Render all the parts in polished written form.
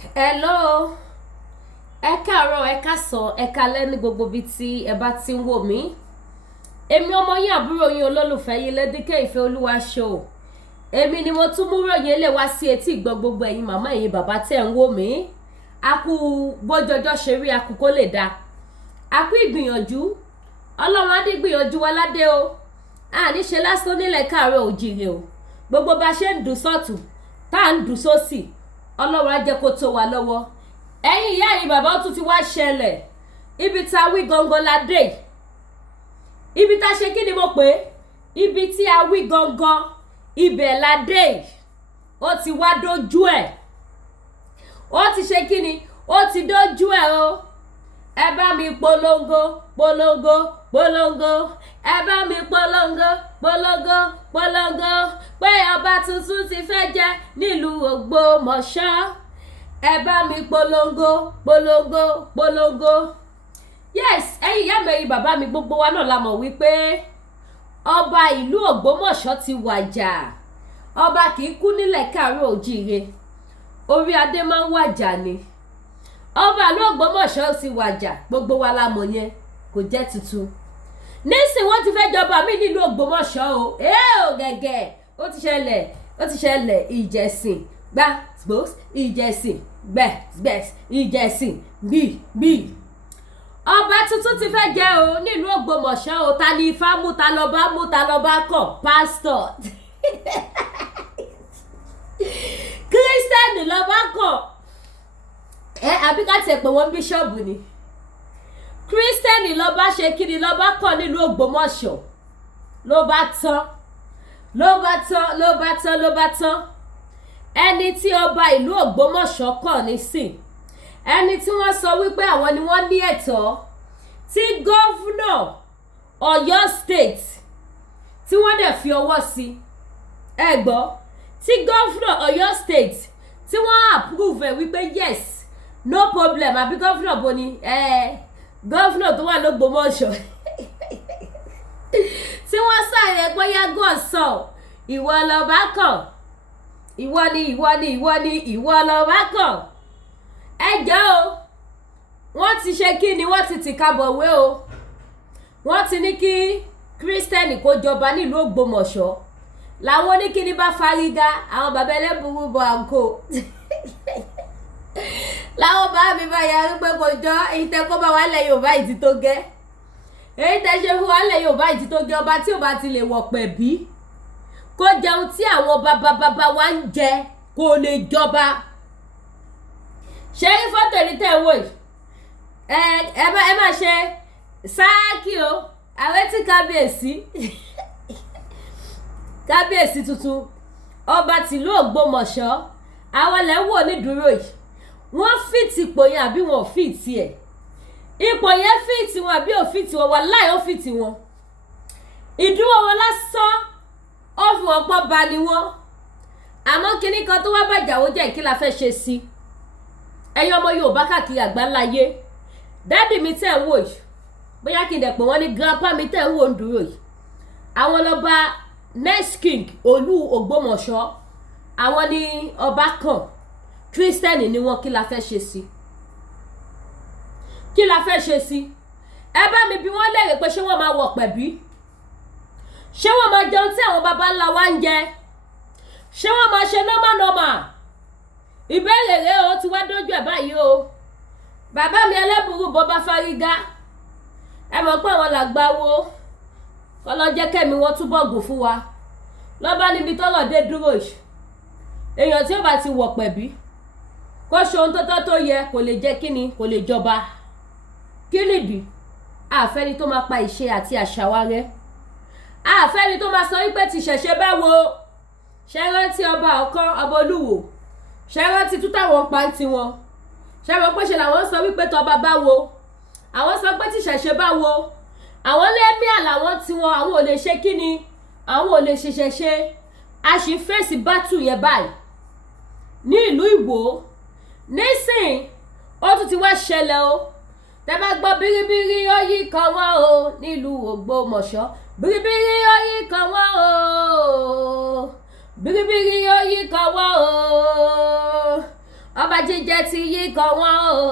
Hello, ẹ káàárọ̀, ẹ káàsán, ẹ káalẹ́ ní gbogbo ibi tí ẹ bá ti ń wò mí. Èmi ọmọ yín àbúrò yín olólùfẹ́ yín Lédìkẹ́ Ìfẹ́ Olúwa show. Èmi ni mo tún mú ròyìn lè wá sí etí ìgbọ́ gbogbo ẹ̀yin màmá ẹ̀yin bàbá tẹ́ ń wò mí. A kú bójọjọ́ ṣe rí, a kú kó lè dá. A kú ìgbìyànjú. Ọlọ́run á dé gbìyànjú wa ládé o. A ní ṣe lásán nílẹ̀ káàárọ̀ òjìrè o. Gbogbo bá ṣe ń dùn sọ́tù, tá à ń dùn sósì. Ọlọ́run á jẹ́ kó tó wa lọ́wọ́. Ẹ̀yin ìyá yìí bàbá ó tún ti wá ṣẹlẹ̀. Ibi tá wí gangan la dé. Ibi tá ṣe kí ni mo pè? Ibi tí a wí gangan, ibẹ̀ la dé. Ó ti wá dójú ẹ̀. Ó ti ṣe kí ni? Ó ti dójú ẹ̀ o. Ẹ bá mi polongo, polongo, polongo. Ẹ bá mi polongo, polongo, polongo. Pé ọba tuntun ti fẹ́ jẹ nílùú Ògbómọ̀ṣọ́. Ẹ bá mi polongo, polongo, polongo. Yes, ẹ̀yin ìyá mi ẹ̀yin bàbá mi gbogbo wa náà la mọ̀ wípé ọba ìlú Ògbómọ̀ṣọ́ ti wàjà. Ọba kì í kú nílẹ̀ káàárọ̀ òjíire. Orí adé máa ń wàjà ni. Ọba ìlú Ògbómọ̀ṣọ́ ti wàjà, gbogbo wa la mọ̀ yẹn, kò jẹ́ tuntun. Nísìn wọ́n ti fẹ́ jọba mí nílùú Ògbómọ̀ṣọ́ o. Ò gẹ́gẹ́, ó ti ṣẹlẹ̀ ìjẹ̀sìn gbá gbòs ìjẹ̀sìn gbẹ̀s ìjẹ̀sìn bí. Ọba tuntun ti fẹ́ jẹ o nílùú Ògbómọ̀ṣọ́ o. Ta ni ifá mú, ta lọ́ba kọ̀, pásítọ̀. Kírísítẹ́nì lọ́ba kọ̀. Àbí ká tiẹ̀ pé wọ́n bíṣọ̀bù ni. Kírísítẹ́nì lọ́ba ṣe kiri lọ́ba kọ̀ nílùú Ògbómọ̀ṣọ́. Ló bá tán. Ẹni tí ọba ìlú Ògbómọ̀ṣọ́ kọ̀ nísìn. Ẹni tí wọ́n sọ wípé àwọn ni wọ́n ní ẹ̀tọ́. Tí gọ́fúnà Ọ̀yọ́ state tí wọ́n dẹ̀ fi ọwọ́ sí. Ẹ gbọ́, tí gọ́fúnà Ọ̀yọ́ state tí wọ́n approve ẹ̀ wípé yes, no problem, àbí gọ́fúnà bo ni gọ́fúnà tó wà l'Ógbómọ̀ṣọ́. Tí wọ́n sàyẹ̀ bóyá gọ́ọ̀sán ìwọ lọ́ba kàn. Ìwọ lọ́ba kàn. Ẹ jẹ́ o, wọ́n ti ṣe kí ni, wọ́n ti tìka bọ̀wé o. Wọ́n ti ní kí kírísítẹ́nì kó jọba nílùú Ògbómọ̀ṣọ́. Làwọn oníkíní bá fárígá, àwọn bàbá ẹlẹ́bùrú bọ̀ àǹkó. Láwọn bá mi bá yarí pé kò jọ èyí tẹ́ kó bá wà lẹ̀ Yorùbá ìdí tó gẹ́. Èyí tẹ́ ṣe fún wà lẹ̀ Yorùbá ìdí tó gẹ́, ọba tí ò bá ti lè wọ̀ pẹ̀ bí. Kó jẹun tí àwọn bàbá wa ń jẹ kó lè jọba. Ṣé rí fọ́tò ní tẹ̀ wò yìí? Ẹ má ṣe sáàkì o, àwẹ́ tí kábíyèsí tuntun ọba tìlú Ògbómọ̀ṣọ́ àwọn lẹ́ wò ní dúró yìí. Wọ́n fìtì ipò yẹn àbí wọn ò fìtì ẹ̀? Ipò yẹn fìtì wọn àbí ò fìtì wọn? Wàláhì ó fìtì wọn. Ìdúró wọn lásán ó fi wọn pọ́ ba ni wọn. Àmọ́ kinní kan tó wá bàjẹ́ ó jẹ́ kí la fẹ́ ṣe sí. Ẹ̀yin ọmọ Yorùbá káàkiri àgbáláyé, dádì mi tẹ́ ń wò yìí, bóyá kí n dẹ̀ pé wọ́n ní grandpa mi tẹ́ ń wò ń dúró yìí. Àwọn lọ́ba next king olú Ògbómọ̀ṣọ́, àwọn ni ọba kan. Kírísítẹ́nì ni wọ́n, kí la fẹ́ ṣe sí? Kí la fẹ́ ṣe sí? Ẹ bá mi bí wọ́n léèrè pé ṣé wọ́n máa wọ̀ pẹ̀bí? Ṣé wọ́n máa jẹun tí àwọn baba ńlá wa ń jẹ? Ṣé wọ́n máa ṣe normal? Ìbéèrè rẹ̀ o ti wá dójú ẹ̀ báyìí o. Bàbá mi ẹlẹ́bùrú bọ́ bá fárígá. Ẹ mọ̀ pé àwọn làgbà wo kọ́lọ́jẹ́ kẹ́mi wọ́n túbọ̀ gùn fún wa. Lọ́ba níbi tọ́rọ̀ dé dúró yìí. Èèyàn tí ó bá ti wọ̀ pẹ̀bí kó ṣe ohun tó yẹ kò lè jẹ́ kíni, kò lè jọba. Kí nìdí? Àfẹ́ni tó máa pa ìṣe àti àṣà wa rẹ́. Àfẹ́ni tó máa sọ wípé ti ṣẹ̀ṣẹ̀ bá wo. Ṣé rántí ọba ọ̀kan, ọba Olúwo? Ṣé rántí tútàwọn pàǹtí wọn? Ṣé mọ̀ pé ṣe làwọn sọ wípé tọba bá wo? Àwọn sọ pé tí ṣẹ̀ṣẹ̀ bá wo. Àwọn lẹ́míà làwọn tiwọn, àwọn ò lè ṣe kíni, àwọn ò lè ṣe. A sì fèsì bátù yẹn báyìí ní ìlú Ìwó. Nísìn ó tún ti wá ṣẹlẹ̀ o. Tẹ́ bá gbọ́ bíríbírí ó yí kan wọ́n o nílùú Ògbómọ̀ṣọ́. Bíríbírí ó yí kan wọ́n o. Bíríbírí ó yí kan wọ́n o. Ọba jíjẹ ti yí kan wọ́n o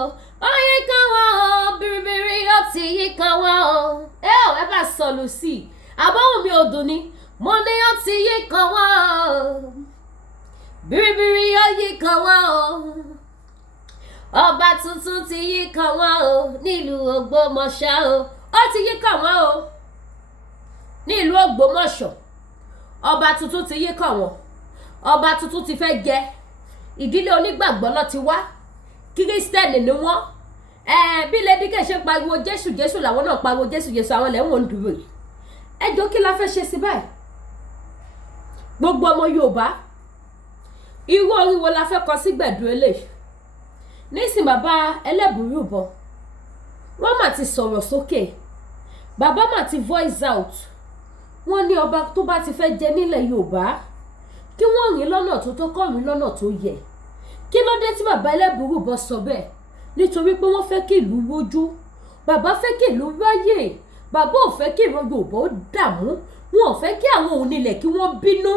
ó yí kan wọ́n o biribiri ó ti yí kan wọ́n o ẹ bá sọ̀lù sí i àbọ̀wò mi ò dùn ni mo ní ó ti yí kan wọ́n o biribiri ó yí kan wọ́n o ọba tuntun ti yí kan wọ́n o nílùú Ògbómọ̀ṣọ́ o ó ti yí kan wọ́n o nílùú Ògbómọ̀ṣọ́ ọba tuntun ti yí kan wọ́n ọba tuntun ti fẹ́ jẹ ìdílé onígbàgbọ́ ló ti wá kírísítẹ́nì ni wọ́n bí lédíkẹ́ ṣe pariwo Jésù Jésù làwọn náà pariwo Jésù Jésù àwọn lẹ́wọ̀n ń dúró yìí ẹjọ́ kí la fẹ́ ṣe sí báyìí gbogbo ọmọ Yorùbá irú orin wo la fẹ́ kọ sí gbẹ̀dú eléyìí nísìn bàbá ẹlẹ́bùrú bọ̀ wọ́n mà ti sọ̀rọ̀ sókè bàbá mà ti voice out wọ́n ní ọba tó bá ti fẹ́ jẹ nílẹ̀ Yorùbá kí wọ́n rìn lọ́nà tó tó kọ́ rìn lọ́nà tó yẹ kí ló dé tí bàbá ẹlẹ́bùrú bọ̀ sọ bẹ́ẹ̀ nítorí pé wọ́n fẹ́ kí ìlú rójú bàbá fẹ́ kí ìlú ráyè bàbá ò fẹ́ kí ìran Yorùbá ó dààmú wọn ò fẹ́ kí àwọn onílẹ̀ kí wọ́n bínú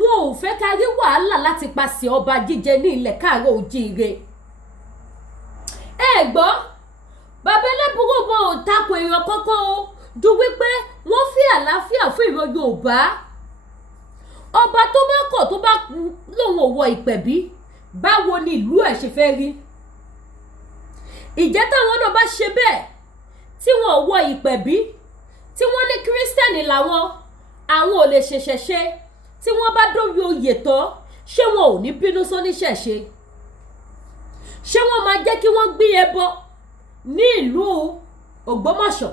wọn ò fẹ́ ká rí wàhálà láti pàṣẹ ọba jíjẹ ní ilẹ̀ Káàárọ̀ Oòjíire ẹ gbọ́ bàbá ẹlẹ́bùrú bọ̀ ò takò èèyàn kankan o ju wípé wọ́n fi àlàáfíà fún ìran Yorùbá ọba tó bá kọ̀ tó bá lòun ò wọ ìpẹ̀bí báwo ni ìlú ẹ̀ ṣe fẹ́ rí ìjẹ́ táwọn náà bá ṣe bẹ́ẹ̀ tí wọn ò wọ ìpẹ̀bí tí wọ́n ní kírísítẹ́nì làwọn àwọn ò lè ṣẹ̀ṣẹ̀ṣe tí wọ́n bá dórí oyè tán ṣé wọn ò ní bínú sóníṣẹ̀ṣe ṣé wọ́n máa jẹ́ kí wọ́n gbé ẹbọ ní ìlú Ògbómọ̀ṣọ́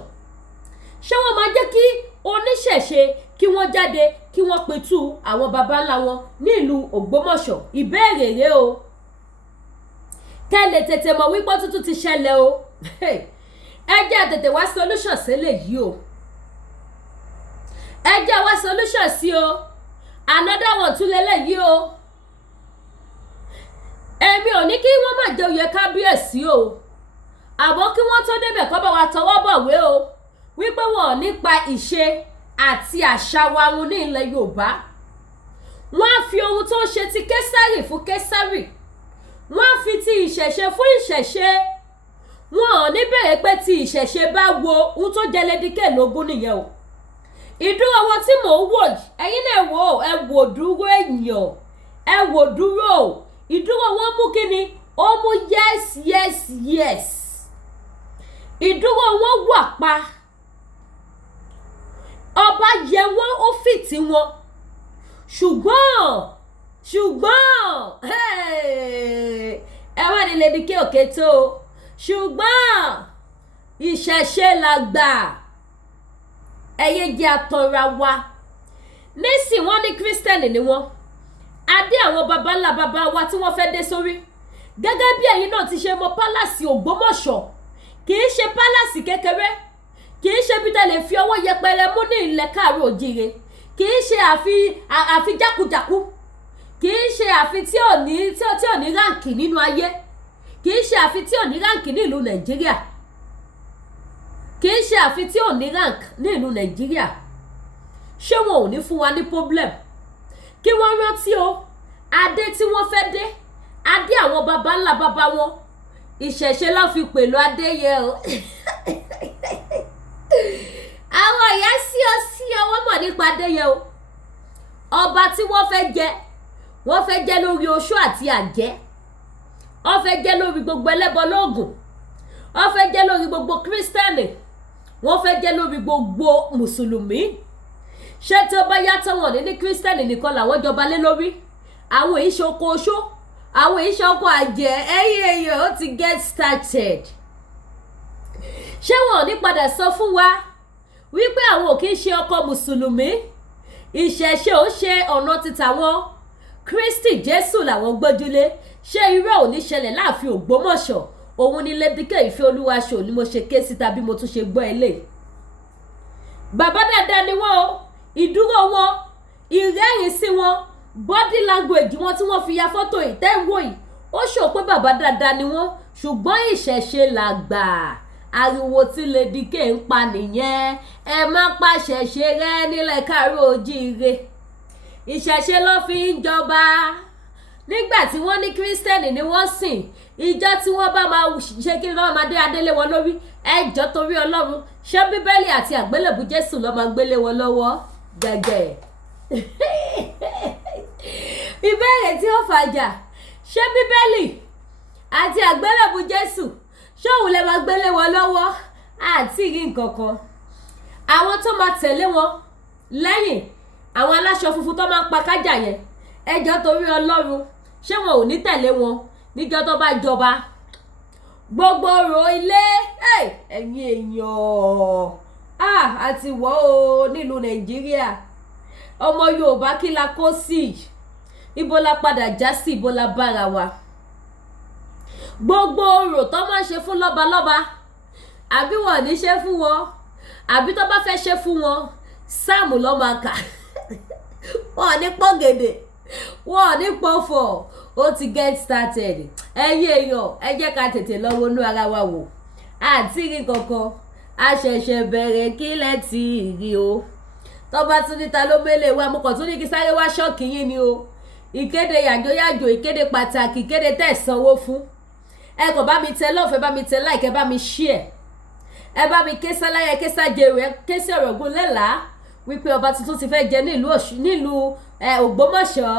ṣé wọ́n máa jẹ́ kí oníṣẹ̀ṣe kí wọ́n jáde kí wọ́n pitú àwọn baba ńlá wọn ní ìlú Ògbómọ̀ṣọ́ ìbéèrè rèé o kẹ́lẹ̀ tètè mọ̀ wípé tuntun ti ṣẹlẹ̀ o ẹ jẹ́ tètè wá solution sílẹ̀ yìí o ẹ jẹ́ wá solution sí o another one tún lélẹ̀ yìí o èmi ò ní kí wọ́n má jẹ oyè kábíyèsí o àmọ́ kí wọ́n tó débẹ̀ kọ́ bá wa tọwọ́ bọ̀wé o wípé wọn ò nípa ìṣe àti àṣà wa wọn ní ilẹ̀ Yorùbá wọ́n á fi ohun tó ń ṣe ti Késárì fún Késárì wọ́n á fi ti ìṣẹ̀ṣe fún ìṣẹ̀ṣe wọn ò ní bẹ̀rẹ̀ pé ti ìṣẹ̀ṣe bá wo ohun tó jẹ́ lédíkẹ́ lógún nìyẹn o ìdúró wọn tí mò ń wò ẹ̀yin náà wò ó ẹ wò dúró èèyàn ẹ wò dúró ìdúró wọn mú kí ni ó mú yes yes yes ìdúró wọn wà pa ọba yẹ wọn ó fìtì wọn ṣùgbọ́n ẹ wá ní lédíkẹ́ òkè tó o ṣùgbọ́n ìṣẹ̀ṣe làgbà ẹ̀yẹ jẹ́ àtọ̀ra wa nísìn wọ́n ní kírísítẹ́nì ni wọ́n adé àwọn baba ńlá baba wa tí wọ́n fẹ́ dé sórí gẹ́gẹ́ bí ẹ̀yin náà ti ṣe mọ pálásì Ògbómọ̀ṣọ́ kì í ṣe pálásì kékeré kì í ṣe bí tá lè fi ọwọ́ yẹpẹrẹ mú ní ilẹ̀ Káàárọ̀ Oòjíire kì í ṣe àfi jákujàku kì í ṣe àfi tí ò ní ráǹkì nínú ayé kì í ṣe àfi tí ò ní ráǹkì ní ìlú Nàìjíríà kì í ṣe àfi tí ò ní ráǹkì ní ìlú Nàìjíríà ṣé wọn ò ní fún wa ní problem kí wọ́n rántí o adé tí wọ́n fẹ́ dé adé àwọn baba ńlá baba wọn ìṣẹ̀ṣe ló fi pẹ̀lú adé yẹ o àwọn ìyá sí ọwọ́ mọ̀ nípa adé yẹ o ọba tí wọ́n fẹ́ jẹ lórí oṣó àti àjẹ́ wọ́n fẹ́ jẹ lórí gbogbo ẹlẹ́bọ lóògùn wọ́n fẹ́ jẹ lórí gbogbo kírísítẹ́nì wọ́n fẹ́ jẹ lórí gbogbo mùsùlùmí ṣé tí ó bá yàtọ̀ wọn ní kírísítẹ́nì nìkan làwọn jọba lé lórí àwọn èyí ṣe oko oṣó àwọn èyí ṣe oko àjẹ́ ẹ̀yìn ó ti get started ṣé wọn ò ní padà sọ fún wa wípé àwọn ò kí ń ṣe ọkọ mùsùlùmí ìṣẹ̀ṣe ò ṣe ọ̀nà títà wọn Kristi Jésù làwọn gbójúlé ṣé irú ò ní ṣẹlẹ̀ láàfin Ògbómọ̀ṣọ́ òun ni lédíkẹ́ ìfẹ́ olúwa ṣò ni mo ṣe ké síta bí mo tún ṣe gbọ́ ilé bàbá dáadáa ni wọ́n o ìdúró wọn ìrẹ́rìn sí wọn body language wọn tí wọ́n fi ya fọ́tò ìtẹ́wò yìí ó ṣò pé bàbá dáadáa ni wọ́n ṣùgbọ́n ìṣẹ̀ṣe làgbà ariwo tí lédíkẹ́ ń pa nìyẹn ẹ má pàṣẹ ṣe rẹ́ nílẹ̀ Káàárọ̀ Oòjíire ìṣẹ̀ṣe ló fi ń jọba nígbà tí wọ́n ní kírísítẹ́nì ni wọ́n sìn ìjọ tí wọ́n bá máa ṣe kí wọ́n máa dé adélé wọn lórí ẹjọ́ torí Ọlọ́run ṣé bíbélì àti àgbélébù Jésù ló máa gbélé wọn lọ́wọ́ gẹ́gẹ́ ìbéèrè tí ó fàjà ṣé bíbélì àti àgbélébù Jésù ṣóhun lè máa gbélé wọn lọ́wọ́ àti rí nǹkan kan àwọn tó máa tẹ̀lé wọn lẹ́yìn àwọn aláṣọ funfun tó máa ń pa kájà yẹn ẹjọ́ torí Ọlọ́run ṣé wọn ò ní tẹ̀lé wọn níjọ́ tó bá jọba gbogbo ọ̀rọ̀ ilé ẹ̀yin èèyàn àti wọ́ o nílùú Nàìjíríà ọmọ Yorùbá kí la kó sí ibo la padà já sí ibo la bára wa gbogbo ọ̀rọ̀ tó máa ń ṣe fún lọ́balọ́ba àbí wọn ò ní ṣe fún wọn àbí tó bá fẹ́ ṣe fún wọn sáàmù ló máa kà wọn ò ní pọ́ gèdè wọn ò ní pọ̀fọ̀ ó ti get started ẹ̀yin èèyàn ẹ jẹ́ ká tètè lọ wọnú ara wa wò àti rí kankan a ṣẹ̀ṣẹ̀ bẹ̀rẹ̀ kílẹ̀ tí rí o tó bá tún níta ló mélèé wa mo kàn tún ní kí sáré wá ṣọ́ọ̀kì yín ni o ìkéde yàjóyàjò ìkéde pàtàkì ìkéde tẹ̀ sanwó fún ẹ kàn bá mi tẹ love ẹ bá mi tẹ like ẹ bá mi share ẹ bá mi ké sáláyà ké sájèrò ẹ ké sí ọ̀rọ̀ gún lẹ́làá wípé ọba tuntun ti fẹ́ jẹ nílùú Ògbómọ̀ṣọ́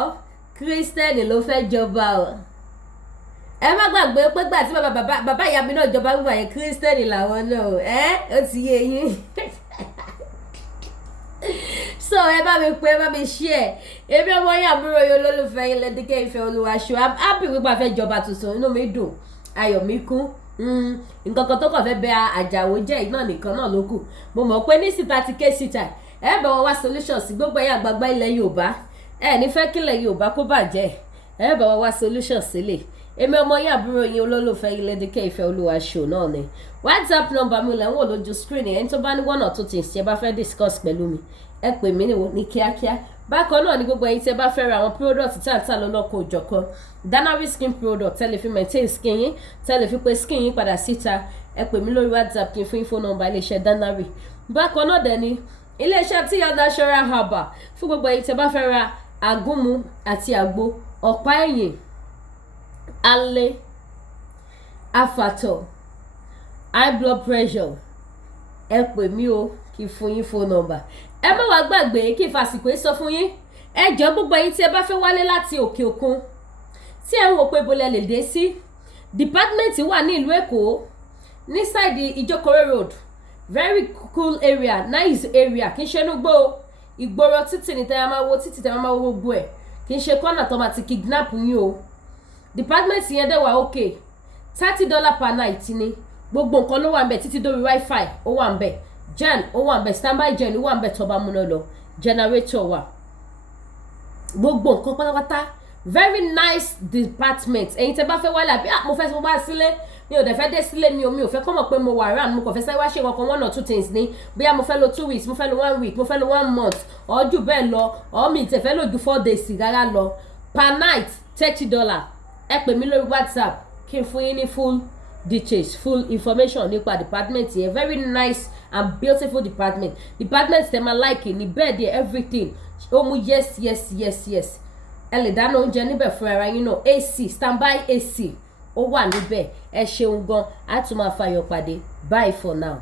kírísítẹ́nì ló fẹ́ jọba o ẹ má gbàgbé pé gbà tí bàbá ìyá mi náà jọba ń gbà yẹn kírísítẹ́nì làwọn náà ó ti yé yín so ẹ bá mi pé ẹ bá mi share èmi ọmọ yín àbúrò yín olólùfẹ́ yín Lédìkẹ́ Ìfẹ́ Olúwaṣọ́ happy wípé a fẹ́ jọba tuntun inú mi dùn ayọ̀ mi kún nǹkan kan tó kàn fẹ́ bẹ àjàwó jẹ́ iná nìkan náà ló kù mo mọ̀ pé ní síta ti ké síta ẹ bá wọn wá solution sí gbogbo ẹ̀yin àgbààgbà ilẹ̀ Yorùbá ẹ ní fẹ́ kílẹ̀ Yorùbá kó bàjẹ́ ẹ bá wọn wá solution sílẹ̀ èmi ọmọ yín àbúrò yín olólùfẹ́ yín Lédìkẹ́ Ìfẹ́ Olúwaṣọ́ náà ni WhatsApp number mi lẹ́wọ̀n lójú screen ẹni tó bá ní one or two things tí ẹ bá fẹ́ discuss pẹ̀lú mi ẹ pè mí ní kíákíá bákan náà ni gbogbo ẹ̀yin tí ẹ bá fẹ́ ra àwọn product tí à ń tà lọ́lọ́kọ̀ òjọ̀kan Danari skin product tẹ́lẹ̀ fi maintain skin yín tẹ́lẹ̀ fi pé skin yín padà síta ẹ pè mí lórí WhatsApp kí n fún phone number iléeṣẹ́ Danari bákan náà dẹ̀ ni iléeṣẹ́ tí yàrá natural herbal fún gbogbo ẹ̀yin tí ẹ bá fẹ́ ra àgúnmu àti àgbo ọ̀pá ẹ̀yìn alẹ́ afàtọ̀ high blood pressure ẹ pè mí o kí n fún yín phone number ẹ má wá gbàgbé kí n fàsìkò sọ fún yín ẹ jọ̀ọ́ gbogbo ẹ̀yin tí ẹ bá fẹ́ wálé láti òkè òkun tí ẹ ń wò pé bolẹ̀ lè dé sí department wà ní ìlú Èkó ní side Ìjókòrò road very cool area nice area kì í ṣe inúgbó ìgboro títì ní tẹ́lẹ̀ máa wo títì tẹ́lẹ̀ máa wo gbogbo ẹ̀ kì í ṣe kọ́nà tó máa ti kidnap yín o department yẹn dẹ̀ wà okay $30 per night ni gbogbo nǹkan ló wà ń bẹ̀ títí dórí wifi ó wà ń bẹ̀ gen ó wà ń bẹ̀ standby gen ó wà ń bẹ̀ tó bá múná lọ generator wà gbogbo nǹkan pátápátá very nice department ẹ̀yin tẹ́ bá fẹ́ wálé àbí mo fẹ́ sọ wá sílé mi ò dẹ̀ fẹ́ dé sílé mi ò fẹ́ kọ́ mọ̀ pé mo wà around mo kàn fẹ́ sáré wá ṣe nǹkan one or two things ní bóyá mo fẹ́ lo 2 weeks mo fẹ́ lo 1 week mo fẹ́ lo 1 month or jù bẹ́ẹ̀ lọ or mi tẹ̀ fẹ́ lò ju 4 days rárá lọ per night $30 ẹ pè mí lórí WhatsApp kí n fún yín ní full details full information nípa department yẹn very nice and beautiful department tẹ́ máa like ní bed yẹn everything ó mú yes ẹ lè dáná oúnjẹ níbẹ̀ fún ara yín náà AC standby AC ó wà níbẹ̀ ẹ ṣeun gan a tún máa fayọ̀ pàdé bye for now.